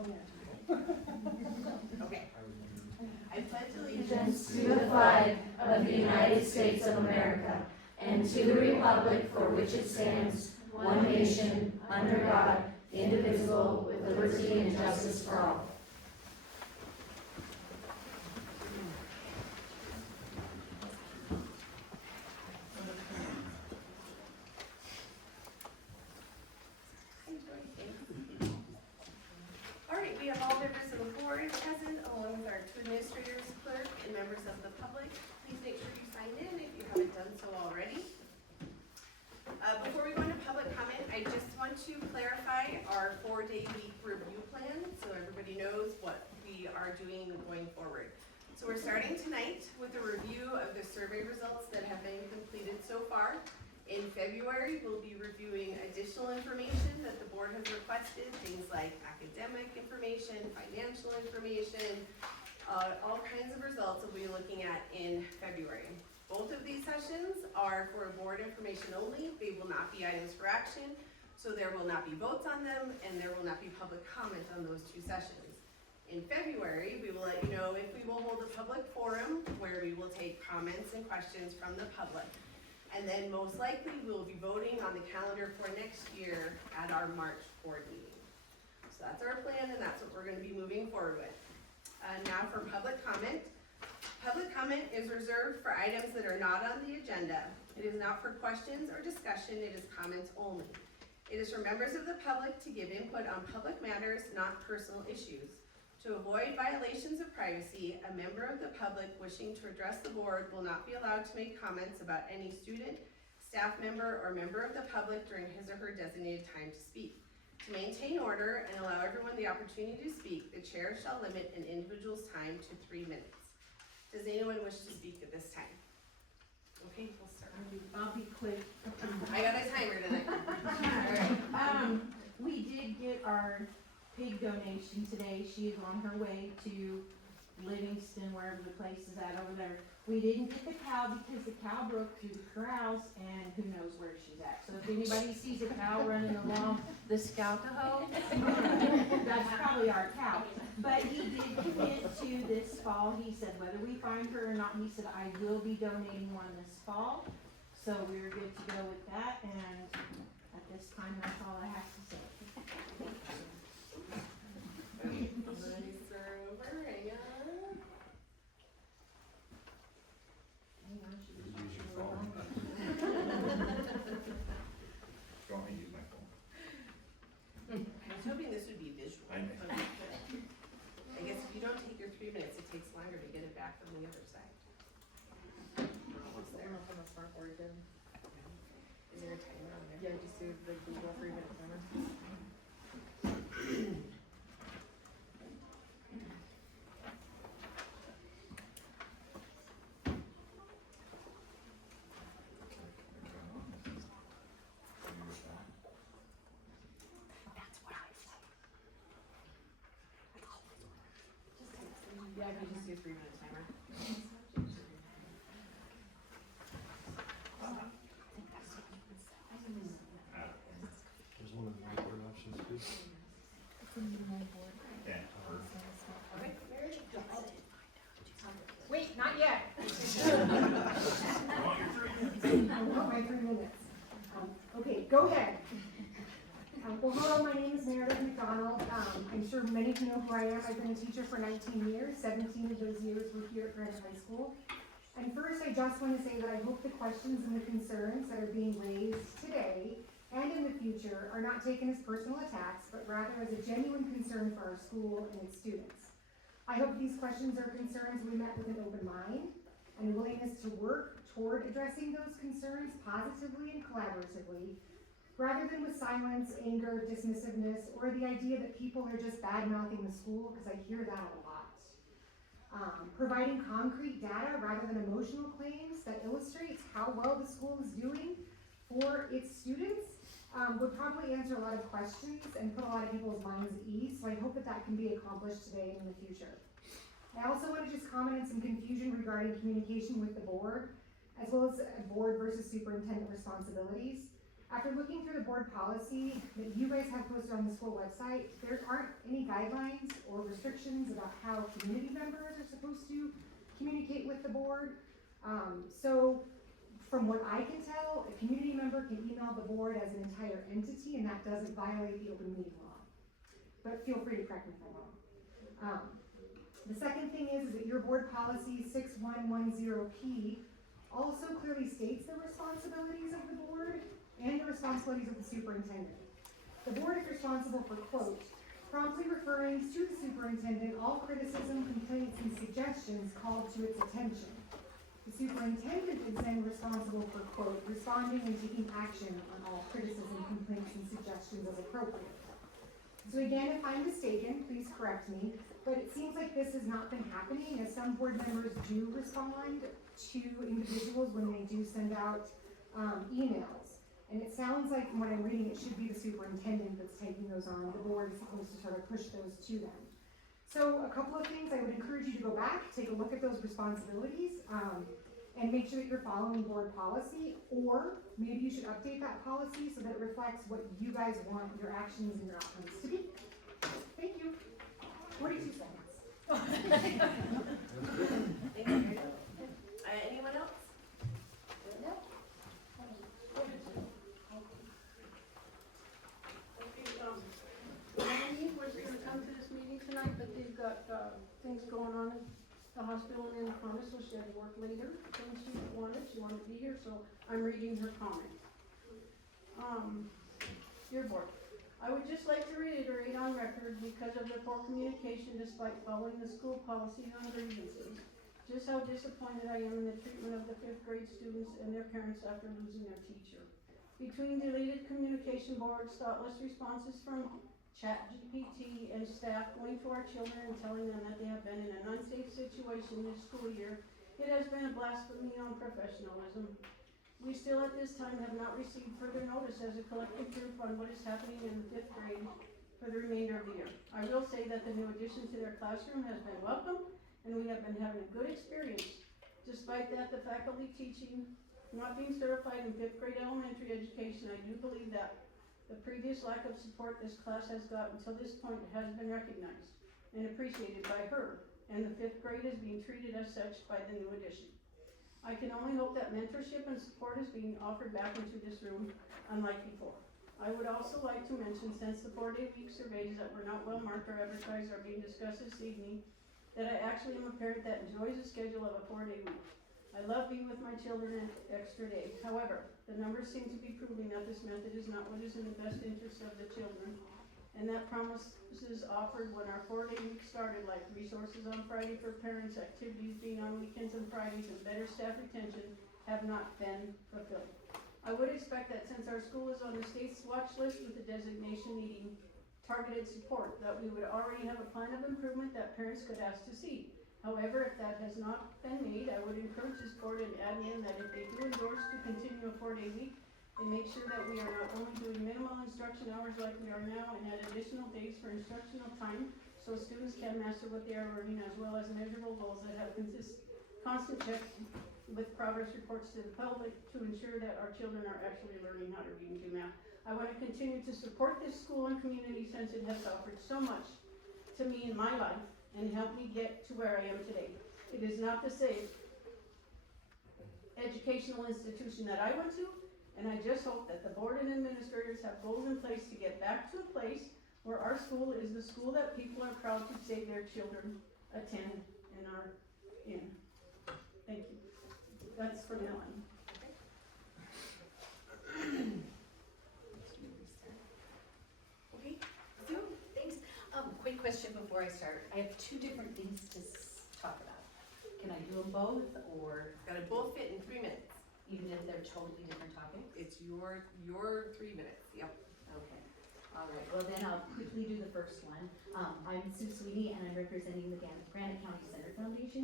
Okay. I pledge Allegiance to the flag of the United States of America and to the republic for which it stands, one nation, under God, indivisible, with liberty and justice for all. Alright, we have all members of the board present, along with our two administrators, clerk, and members of the public. Please make sure you sign in if you haven't done so already. Before we go into public comment, I just want to clarify our 4-day week review plan, so everybody knows what we are doing going forward. So we're starting tonight with a review of the survey results that have been completed so far. In February, we'll be reviewing additional information that the board has requested, things like academic information, financial information, all kinds of results we'll be looking at in February. Both of these sessions are for board information only. They will not be items for action, so there will not be votes on them, and there will not be public comment on those two sessions. In February, we will let you know if we will hold a public forum where we will take comments and questions from the public. And then most likely, we will be voting on the calendar for next year at our March board meeting. So that's our plan, and that's what we're gonna be moving forward with. Now for public comment. Public comment is reserved for items that are not on the agenda. It is not for questions or discussion, it is comments only. It is for members of the public to give input on public matters, not personal issues. To avoid violations of privacy, a member of the public wishing to address the board will not be allowed to make comments about any student, staff member, or member of the public during his or her designated time to speak. To maintain order and allow everyone the opportunity to speak, the chair shall limit an individual's time to 3 minutes. Does anyone wish to speak at this time? Okay, we'll start. I'll be quick. I got a timer tonight. Alright, we did get our pig donation today. She is on her way to Livingston, wherever the place is at over there. We didn't get the cow because the cow broke through the corrals and who knows where she's at. So if anybody sees a cow running along the Scalcahoe, that's probably our cow. But he did commit to this fall. He said whether we find her or not, he said I will be donating one this fall. So we're good to go with that, and at this time, that's all I have to say. Over, hang on. Use your phone. Go on, use my phone. I was hoping this would be visual. I know. I guess if you don't take your 3 minutes, it takes longer to get it back from the other side. Almost there. On the smartboard again. Is there a timer on there? Yeah, just do the Google 3-minute timer. Yeah, if you just do 3-minute timer. There's one of the whiteboard options too. Yeah, or Wait, not yet. I want my 3 minutes. Okay, go ahead. Well, hello, my name is Meredith McDonald. I'm sure many of you know who I am. I've been a teacher for 19 years. 17 of those years were here at Granite High School. And first, I just want to say that I hope the questions and the concerns that are being raised today and in the future are not taken as personal attacks, but rather as a genuine concern for our school and its students. I hope these questions or concerns will be met with an open mind and a willingness to work toward addressing those concerns positively and collaboratively, rather than with silence, anger, dismissiveness, or the idea that people are just bad-mouthing the school, because I hear that a lot. Providing concrete data rather than emotional claims that illustrates how well the school is doing for its students would probably answer a lot of questions and put a lot of people's minds at ease, so I hope that that can be accomplished today and in the future. I also want to just comment on some confusion regarding communication with the board, as well as board versus superintendent responsibilities. After looking through the board policy that you guys have posted on the school website, there aren't any guidelines or restrictions about how community members are supposed to communicate with the board. So from what I can tell, a community member can email the board as an entire entity, and that doesn't violate the open meeting law. But feel free to correct me if I'm wrong. The second thing is that your board policy 6110P also clearly states the responsibilities of the board and the responsibilities of the superintendent. The board is responsible for, quote, promptly referring to the superintendent all criticism, complaints, and suggestions called to its attention. The superintendent is then responsible for, quote, responding and taking action on all criticism, complaints, and suggestions as appropriate. So again, if I'm mistaken, please correct me, but it seems like this has not been happening, as some board members do respond to individuals when they do send out emails. And it sounds like from what I'm reading, it should be the superintendent that's taking those on. The board is supposed to sort of push those to them. So a couple of things, I would encourage you to go back, take a look at those responsibilities, and make sure that you're following board policy, or maybe you should update that policy so that it reflects what you guys want your actions and your outcomes to be. Thank you. 42 seconds. Thank you. Anyone else? Melanie was gonna come to this meeting tonight, but they've got, things going on at the hospital and in the promise, so she had to work later than she wanted to be here, so I'm reading her comment. Dear board, I would just like to reiterate on record, because of the poor communication despite following the school policy on grievances, just how disappointed I am in the treatment of the 5th grade students and their parents after losing their teacher. Between deleted communication boards, thoughtless responses from ChatGPT, and staff going to our children and telling them that they have been in an unsafe situation this school year, it has been a blasphemy on professionalism. We still at this time have not received further notice as a collective group on what is happening in the 5th grade for the remainder of the year. I will say that the new addition to their classroom has been welcome, and we have been having a good experience. Despite that, the faculty teaching, not being certified in 5th grade elementary education, I do believe that the previous lack of support this class has got until this point has been recognized and appreciated by her, and the 5th grade is being treated as such by the new addition. I can only hope that mentorship and support is being offered back into this room, unlike before. I would also like to mention, since the 4-day week surveys that were not well marked or advertised are being discussed this evening, that I actually am a parent that enjoys the schedule of a 4-day week. I love being with my children an extra day. However, the numbers seem to be proving that this method is not what is in the best interest of the children, and that promises offered when our 4-day week started, like resources on Friday for parents, activities being on weekends and Fridays, and better staff retention, have not been fulfilled. I would expect that since our school is on the state's watch list with the designation needing targeted support, that we would already have a plan of improvement that parents could ask to see. However, if that has not been made, I would encourage this board and admin that if they do endorse to continue a 4-day week, and make sure that we are not only doing minimal instruction hours like we are now, and add additional days for instructional time, so students can master what they are learning, as well as measurable goals that have constant check with progress reports to the public to ensure that our children are actually learning how to read and do math. I want to continue to support this school and community since it has offered so much to me in my life and helped me get to where I am today. It is not the same educational institution that I went to, and I just hope that the board and administrators have goals in place to get back to a place where our school is the school that people are proud to say their children attend and are in. Thank you. That's from Melanie. Okay, Sue? Thanks. Quick question before I start. I have 2 different things to talk about. Can I do them both, or Gotta both fit in 3 minutes. even if they're totally different topics? It's your 3 minutes, yep. Okay. All right. Well, then I'll quickly do the first one. I'm Sue Sweeney, and I'm representing the Granite County Center Foundation.